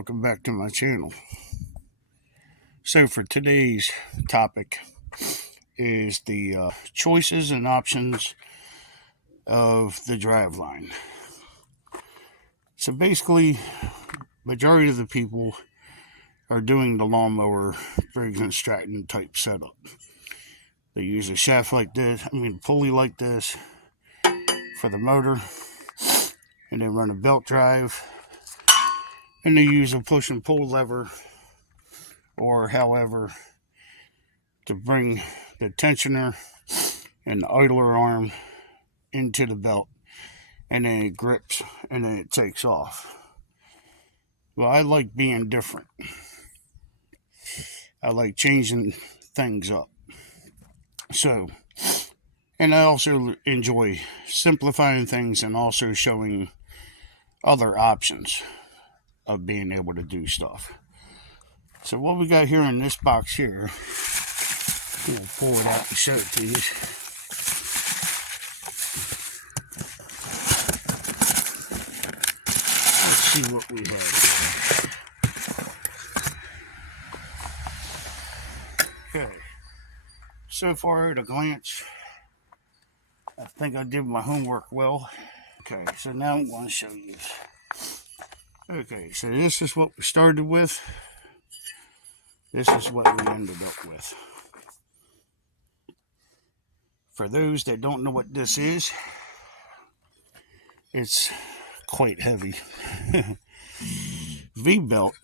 welcome back to my channel. So for today's topic is the choices and options of the driveline. So basically, majority of the people are doing the lawnmower Briggs and Stratton type setup. They use a shaft like this, pulley like this for the motor, and they run a belt drive, and they use a push and pull lever or however to bring the tensioner and the idler arm into the belt, and then it grips and then it takes off. Well, I like being different. I like changing things up. So, and I also enjoy simplifying things and also showing other options of being able to do stuff. So what we got here in this box here, we'll pull it out and show it to you. Let's see what we have. Okay, so far at a glance, I think I did my homework well. Okay, so now I'm going to show you. Okay, so this is what we started with. This is what we ended up with. For those that don't know what this is, it's quite heavy. V-belt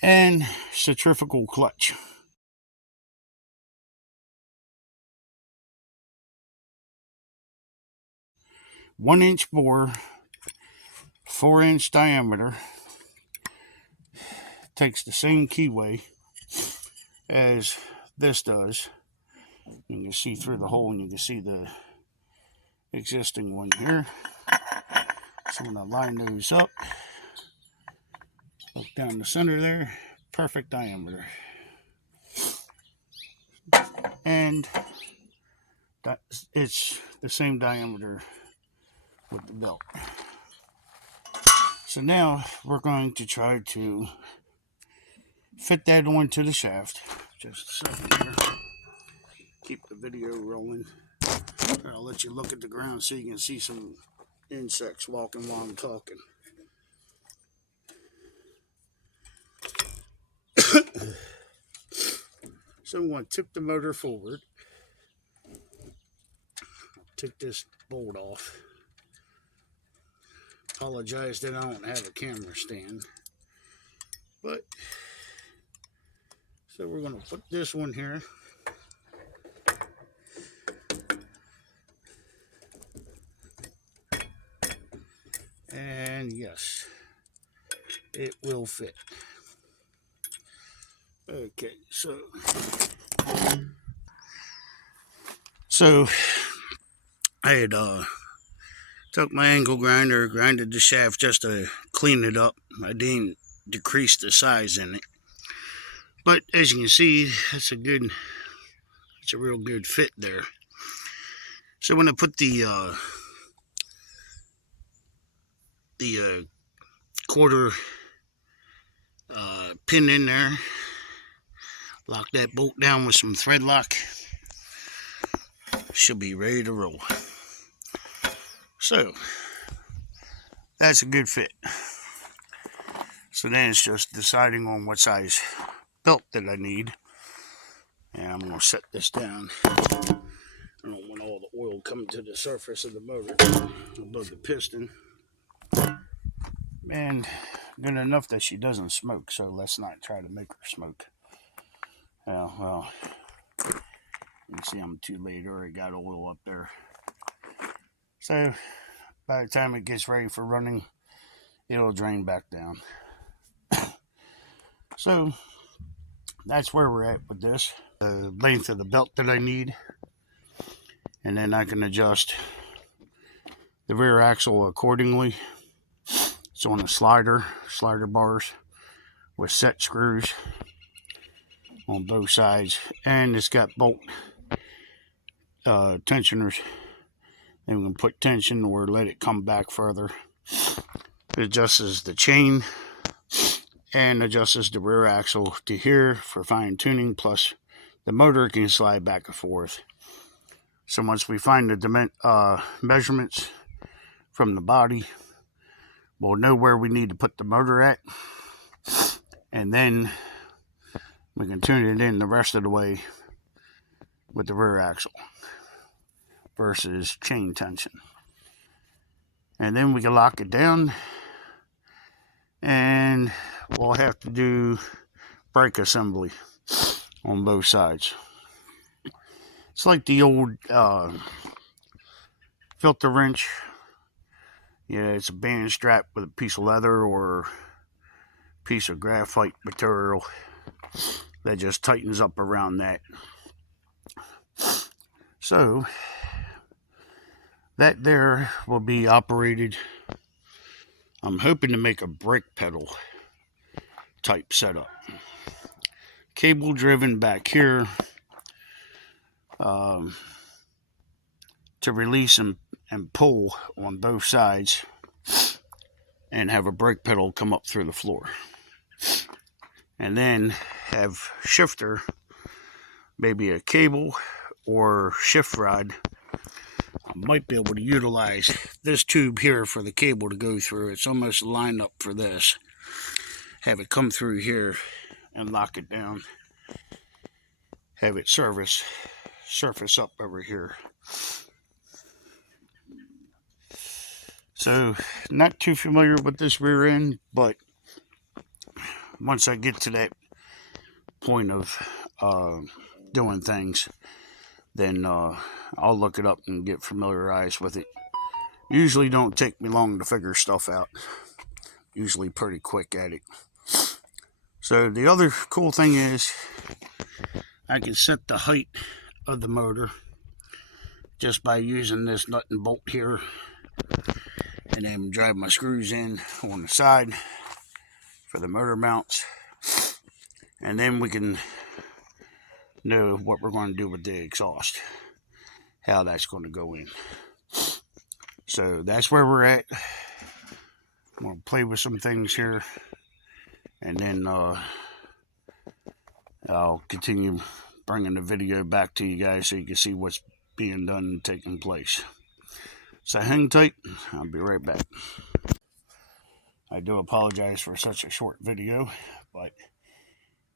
and centrifugal clutch. One-inch bore, 4-inch diameter. Takes the same keyway as this does. You can see through the hole and you can see the existing one here. So I'm going to line those up. Look down the center there. Perfect diameter. And it's the same diameter with the belt. So now we're going to try to fit that onto the shaft. Just a second here. Keep the video rolling. I'll let you look at the ground so you can see some insects walking while I'm talking. So I'm going to tip the motor forward. Take this bolt off. Apologize that I don't have a camera stand. But, so we're going to put this one here. And yes, it will fit. Okay, so I had took my angle grinder, grinded the shaft just to clean it up. I didn't decrease the size in it. But as you can see, it's a real good fit there. So when I put the quarter pin in there, lock that bolt down with some thread lock, should be ready to roll. So that's a good fit. So then it's just deciding on what size belt that I need. And I'm going to set this down. I don't want all the oil coming to the surface of the motor above the piston. And good enough that she doesn't smoke, so let's not try to make her smoke. Well, you can see I'm too late, already got oil up there. So by the time it gets ready for running, it'll drain back down. So that's where we're at with this. The length of the belt that I need, and then I can adjust the rear axle accordingly. It's on a slider bars with set screws on both sides, and it's got bolt tensioners, and we can put tension or let it come back further. It adjusts the chain and adjusts the rear axle to here for fine tuning, plus the motor can slide back and forth. So once we find the measurements from the body, we'll know where we need to put the motor at, and then we can tune it in the rest of the way with the rear axle versus chain tension. And then we can lock it down, and we'll have to do brake assembly on both sides. It's like the old filter wrench. Yeah, it's a band strap with a piece of leather or piece of graphite material that just tightens up around that. So that there will be operated. I'm hoping to make a brake pedal type setup. Cable driven back here to release and pull on both sides, and have a brake pedal come up through the floor. And then have shifter, maybe a cable or shift rod. I might be able to utilize this tube here for the cable to go through. It's almost lined up for this. Have it come through here and lock it down. Have it surface up over here. So, not too familiar with this rear end, but once I get to that point of doing things, then I'll look it up and get familiarized with it. Usually don't take me long to figure stuff out. Usually pretty quick at it. So the other cool thing is I can set the height of the motor just by using this nut and bolt here, and then drive my screws in on the side for the motor mounts, and then we can know what we're going to do with the exhaust, how that's going to go in. So that's where we're at. I'm going to play with some things here, and then I'll continue bringing the video back to you guys so you can see what's being done and taking place. So hang tight, I'll be right back. I do apologize for such a short video, but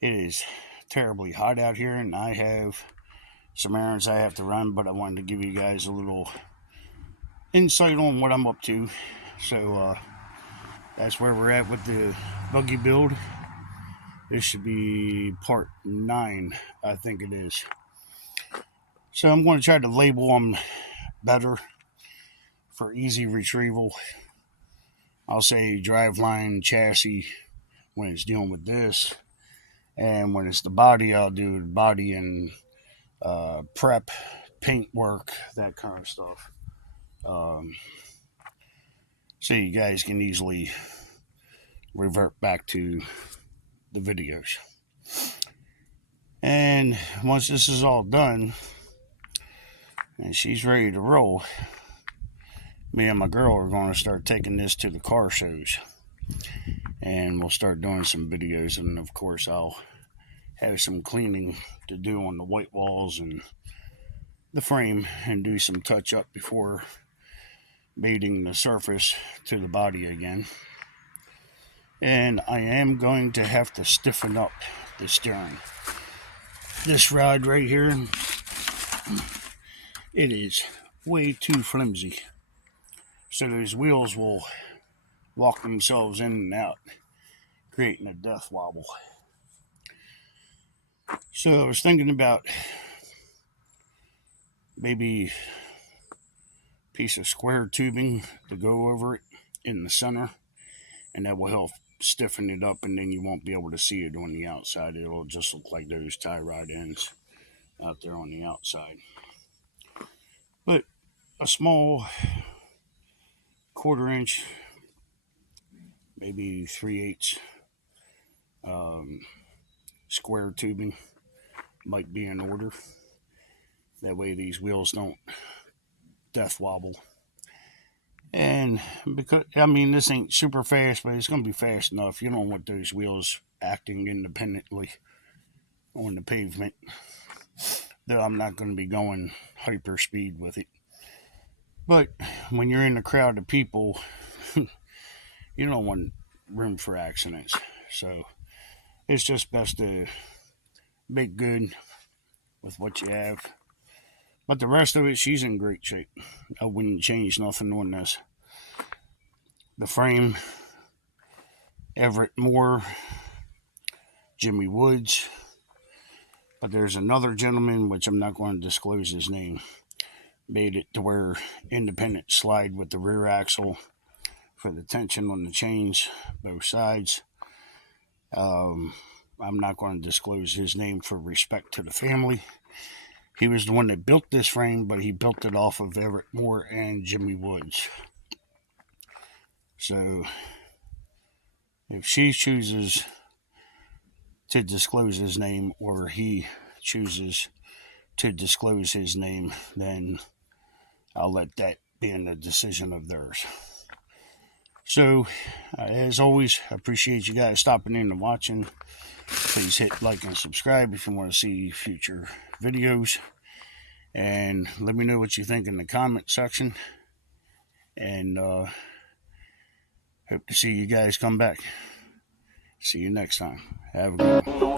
it is terribly hot out here, and I have some errands I have to run, but I wanted to give you guys a little insight on what I'm up to. So that's where we're at with the buggy build. This should be part 9, I think it is. So I'm going to try to label them better for easy retrieval. I'll say driveline chassis when it's dealing with this, and when it's the body, I'll do the body and prep, paint work, that kind of stuff. So you guys can easily revert back to the videos. And once this is all done and she's ready to roll, me and my girl are going to start taking this to the car shows, and we'll start doing some videos. And of course I'll have some cleaning to do on the white walls and the frame, and do some touch up before mating the surface to the body again. And I am going to have to stiffen up the steering. This rod right here, it is way too flimsy, so those wheels will walk themselves in and out, creating a death wobble. So I was thinking about maybe a piece of square tubing to go over it in the center, and that will help stiffen it up, and then you won't be able to see it on the outside. It'll just look like those tie rod ends out there on the outside. But a small 1/4 inch, maybe 3/8 square tubing might be in order. That way these wheels don't death wobble. And because, I mean, this ain't super fast, but it's going to be fast enough. You don't want those wheels acting independently on the pavement. Though I'm not going to be going hyper speed with it. But when you're in a crowd of people, you don't want room for accidents. So it's just best to make good with what you have. But the rest of it, she's in great shape. I wouldn't change nothing on this. The frame, Everett Moore, Jimmy Woods. But there's another gentleman, which I'm not going to disclose his name, made it to where independent slide with the rear axle for the tension on the chains, both sides. I'm not going to disclose his name for respect to the family. He was the one that built this frame, but he built it off of Everett Moore and Jimmy Woods. So if she chooses to disclose his name, or he chooses to disclose his name, then I'll let that be in the decision of theirs. So, as always, I appreciate you guys stopping in and watching. Please hit like and subscribe if you want to see future videos. And let me know what you think in the comment section. And hope to see you guys come back. See you next time. Have a good one.